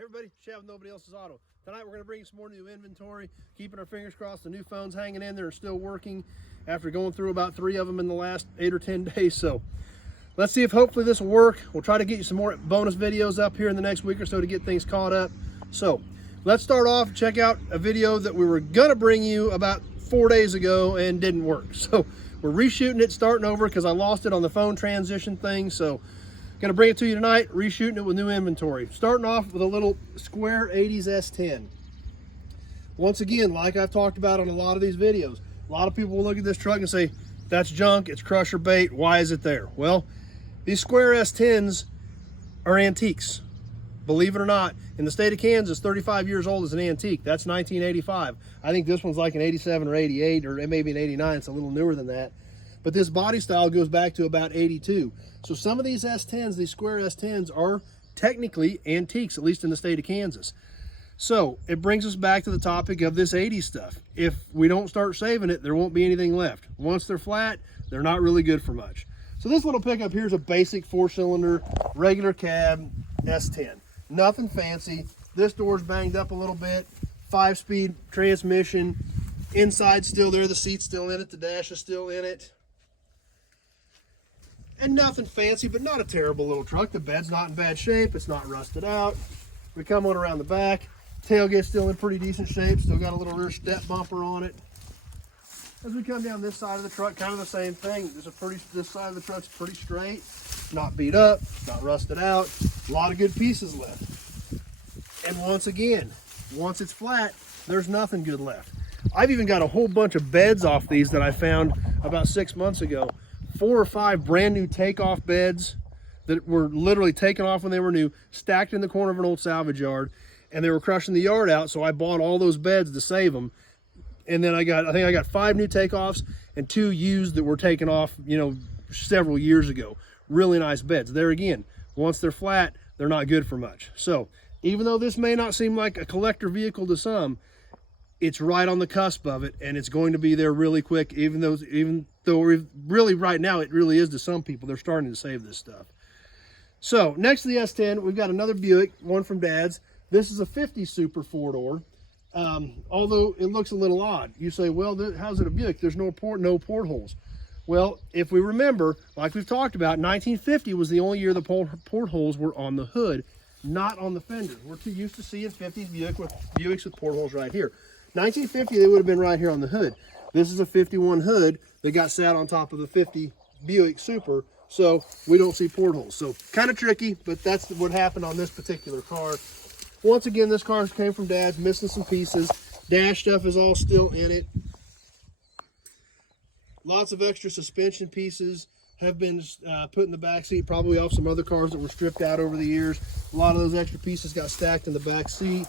Hey everybody, Chad with Nobody Else's Auto. Tonight we're going to bring you some more new inventory, keeping our fingers crossed the new phones hanging in there are still working after going through about 3 of them in the last 8 or 10 days. So let's see if hopefully this will work. We'll try to get you some more bonus videos up here in the next week or so to get things caught up. So let's start off, check out a video that we were going to bring you about 4 days ago and didn't work. So we're reshooting it, starting over because I lost it on the phone transition thing. So gonna bring it to you tonight, reshooting it with new inventory. Starting off with a little square 80s S10. Once again, like I've talked about on a lot of these videos, a lot of people will look at this truck and say, that's junk, it's crusher bait, why is it there? Well, these square S10s are antiques. Believe it or not, in the state of Kansas, 35 years old is an antique. That's 1985. I think this one's like an 87 or 88, or maybe an 89, it's a little newer than that. But this body style goes back to about 82. So some of these S10s, these square S10s, are technically antiques, at least in the state of Kansas. So it brings us back to the topic of this 80s stuff. If we don't start saving it, there won't be anything left. Once they're flat, they're not really good for much. So this little pickup here is a basic 4-cylinder, regular cab S10. Nothing fancy. This door's banged up a little bit. 5-speed transmission. Inside's still there, the seat's still in it, the dash is still in it. And nothing fancy, but not a terrible little truck. The bed's not in bad shape. It's not rusted out. We come on around the back. Tailgate's still in pretty decent shape. Still got a little rear step bumper on it. As we come down this side of the truck, kind of the same thing. This side of the truck's pretty straight. Not beat up, not rusted out. A lot of good pieces left. And once again, once it's flat, there's nothing good left. I've even got a whole bunch of beds off these that I found about 6 months ago. 4 or 5 brand new takeoff beds that were literally taken off when they were new, stacked in the corner of an old salvage yard, and they were crushing the yard out, so I bought all those beds to save them. And then I think I got 5 new takeoffs and 2 used that were taken off, you know, several years ago. Really nice beds. There again, once they're flat, they're not good for much. So even though this may not seem like a collector vehicle to some, it's right on the cusp of it, and it's going to be there really quick, even though really right now it really is to some people. They're starting to save this stuff. So next to the S10, we've got another Buick, one from Dad's. This is a 50 Super 4-door. Although it looks a little odd. You say, well, how's it a Buick? There's no portholes. Well, if we remember, like we've talked about, 1950 was the only year the portholes were on the hood, not on the fender. We're too used to seeing 50s Buicks with portholes right here. 1950, they would have been right here on the hood. This is a 51 hood that got sat on top of the 50 Buick Super, so we don't see portholes. So kind of tricky, but that's what happened on this particular car. Once again, this car came from Dad's, missing some pieces. Dash stuff is all still in it. Lots of extra suspension pieces have been put in the back seat, probably off some other cars that were stripped out over the years. A lot of those extra pieces got stacked in the back seat.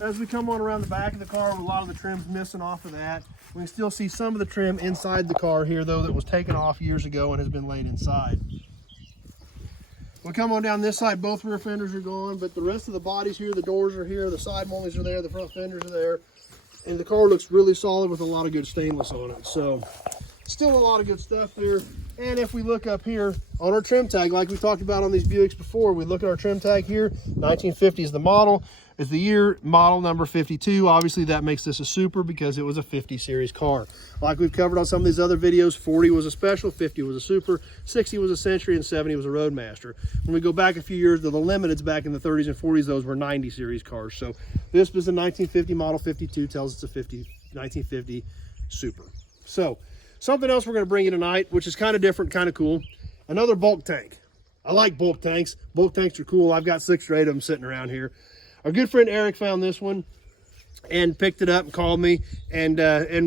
As we come on around the back of the car, a lot of the trim's missing off of that. We can still see some of the trim inside the car here, though, that was taken off years ago and has been laid inside. We come on down this side, both rear fenders are gone, but the rest of the bodies here, the doors are here, the side mollies are there, the front fenders are there, and the car looks really solid with a lot of good stainless on it. So still a lot of good stuff there. And if we look up here on our trim tag, like we talked about on these Buicks before, we look at our trim tag here, 1950 is the model, is the year, model number 52. Obviously that makes this a Super because it was a 50 series car. Like we've covered on some of these other videos, 40 was a Special, 50 was a Super, 60 was a Century, and 70 was a Roadmaster. When we go back a few years to the Limiteds back in the 30s and 40s, those were 90 series cars. So this was a 1950 model 52, tells it's a 1950 Super. So something else we're going to bring you tonight, which is kind of different, kind of cool. Another bulk tank. I like bulk tanks. Bulk tanks are cool. I've got 6 or 8 of them sitting around here. Our good friend Eric found this one and picked it up and called me and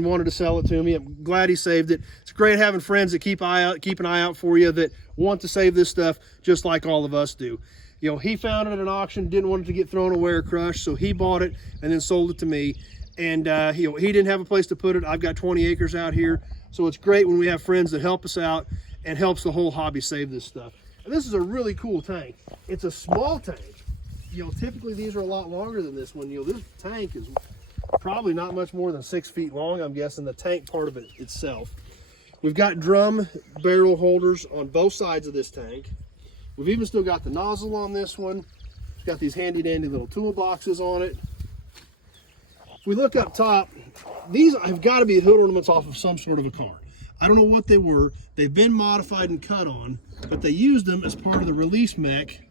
wanted to sell it to me. I'm glad he saved it. It's great having friends that keep an eye out for you, that want to save this stuff just like all of us do. You know, he found it at an auction, didn't want it to get thrown away or crushed, so he bought it and then sold it to me. And he didn't have a place to put it. I've got 20 acres out here, so it's great when we have friends that help us out and helps the whole hobby save this stuff. And this is a really cool tank. It's a small tank. You know, typically these are a lot longer than this one. You know, this tank is probably not much more than 6 feet long, I'm guessing, the tank part of it itself. We've got drum barrel holders on both sides of this tank. We've even still got the nozzle on this one. It's got these handy dandy little toolboxes on it. If we look up top, these have got to be hood ornaments off of some sort of a car. I don't know what they were. They've been modified and cut on, but they used them as part of the release mech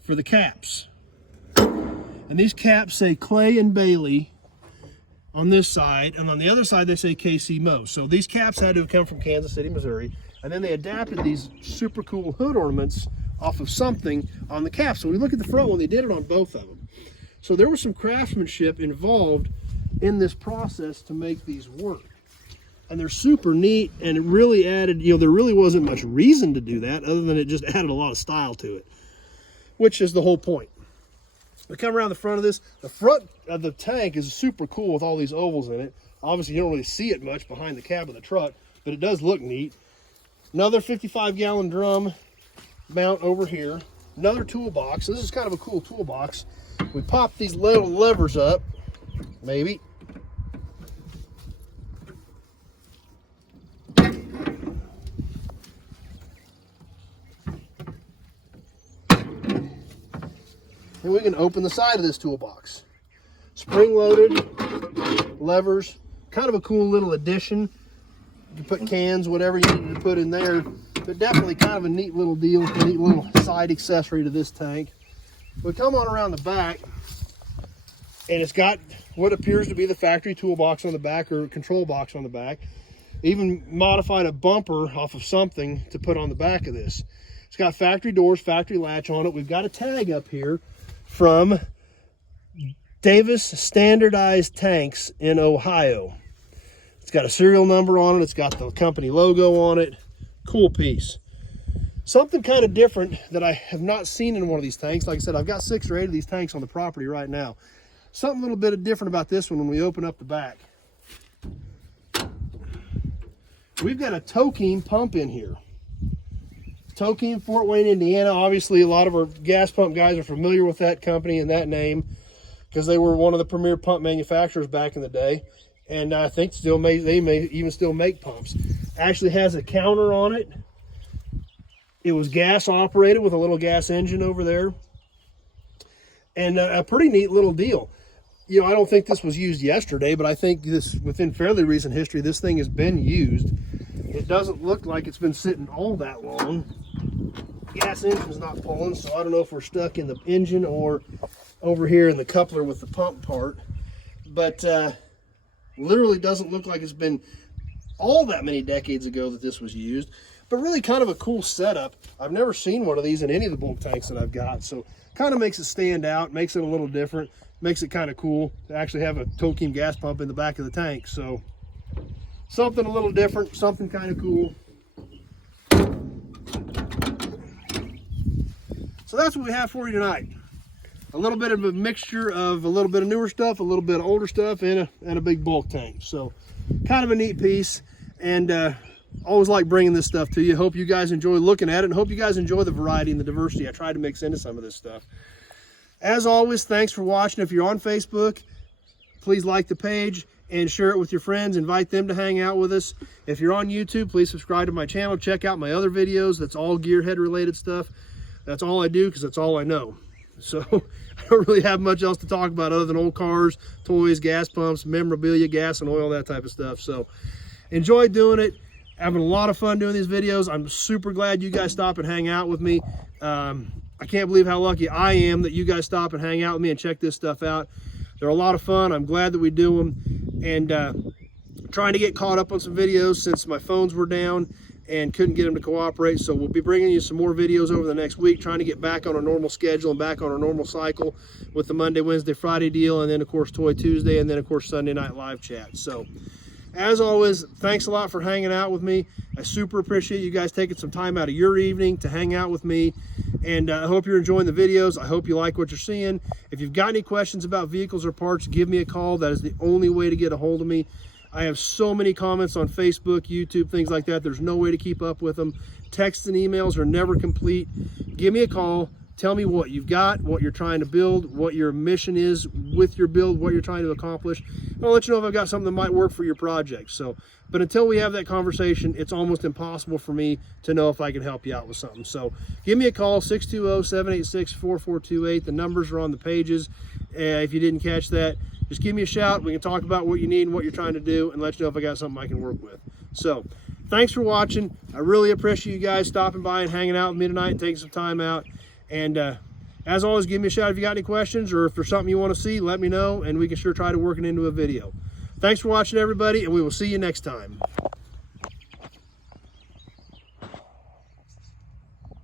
for the caps. And these caps say Clay and Bailey on this side, and on the other side they say KC Mo. So these caps had to have come from Kansas City, Missouri, and then they adapted these super cool hood ornaments off of something on the caps. So we look at the front one, they did it on both of them. So there was some craftsmanship involved in this process to make these work. And they're super neat, and it really added, you know, there really wasn't much reason to do that other than it just added a lot of style to it, which is the whole point. We come around the front of this. The front of the tank is super cool with all these ovals in it. Obviously, you don't really see it much behind the cab of the truck, but it does look neat. Another 55-gallon drum mount over here. Another toolbox. So this is kind of a cool toolbox. We pop these little levers up, maybe. And we can open the side of this toolbox. Spring-loaded levers, kind of a cool little addition. You can put cans, whatever you need to put in there, but definitely kind of a neat little deal, a neat little side accessory to this tank. We come on around the back, and it's got what appears to be the factory toolbox on the back, or control box on the back. Even modified a bumper off of something to put on the back of this. It's got factory doors, factory latch on it. We've got a tag up here from Davis Standardized Tanks in Ohio. It's got a serial number on it. It's got the company logo on it. Cool piece. Something kind of different that I have not seen in one of these tanks. Like I said, I've got 6 or 8 of these tanks on the property right now. Something a little bit different about this one when we open up the back. We've got a Tokeem pump in here. Tokeem, Fort Wayne, Indiana. Obviously, a lot of our gas pump guys are familiar with that company and that name because they were one of the premier pump manufacturers back in the day. And I think they may even still make pumps. Actually has a counter on it. It was gas operated with a little gas engine over there. And a pretty neat little deal. You know, I don't think this was used yesterday, but I think this, within fairly recent history, this thing has been used. It doesn't look like it's been sitting all that long. Gas engine's not pulling, so I don't know if we're stuck in the engine or over here in the coupler with the pump part. But literally doesn't look like it's been all that many decades ago that this was used. But really kind of a cool setup. I've never seen one of these in any of the bulk tanks that I've got, so kind of makes it stand out, makes it a little different, makes it kind of cool to actually have a Tokeem gas pump in the back of the tank. So something a little different, something kind of cool. So that's what we have for you tonight. A little bit of a mixture of a little bit of newer stuff, a little bit of older stuff, and a big bulk tank. So kind of a neat piece, and always like bringing this stuff to you. Hope you guys enjoy looking at it, and hope you guys enjoy the variety and the diversity I tried to mix into some of this stuff. As always, thanks for watching. If you're on Facebook, please like the page and share it with your friends. Invite them to hang out with us. If you're on YouTube, please subscribe to my channel. Check out my other videos. That's all gearhead related stuff. That's all I do because that's all I know. So I don't really have much else to talk about other than old cars, toys, gas pumps, memorabilia, gas and oil, that type of stuff. So enjoy doing it. Having a lot of fun doing these videos. I'm super glad you guys stop and hang out with me. I can't believe how lucky I am that you guys stop and hang out with me and check this stuff out. They're a lot of fun. I'm glad that we do them. And trying to get caught up on some videos since my phones were down and couldn't get them to cooperate. So we'll be bringing you some more videos over the next week, trying to get back on a normal schedule and back on a normal cycle with the Monday, Wednesday, Friday deal, and then of course Toy Tuesday, and then of course Sunday night live chat. So as always, thanks a lot for hanging out with me. I super appreciate you guys taking some time out of your evening to hang out with me. And I hope you're enjoying the videos. I hope you like what you're seeing. If you've got any questions about vehicles or parts, give me a call. That is the only way to get a hold of me. I have so many comments on Facebook, YouTube, things like that. There's no way to keep up with them. Texts and emails are never complete. Give me a call, Tell me what you've got, what you're trying to build, what your mission is with your build, what you're trying to accomplish. And I'll let you know if I've got something that might work for your project. So, but until we have that conversation, it's almost impossible for me to know if I can help you out with something. So give me a call, 620-786-4428. The numbers are on the pages. If you didn't catch that, just give me a shout. We can talk about what you need and what you're trying to do, and let you know if I got something I can work with. So thanks for watching. I really appreciate you guys stopping by and hanging out with me tonight and taking some time out. And as always, give me a shout if you got any questions, or if there's something you want to see, let me know, and we can sure try to work it into a video. Thanks for watching, everybody, and we will see you next time.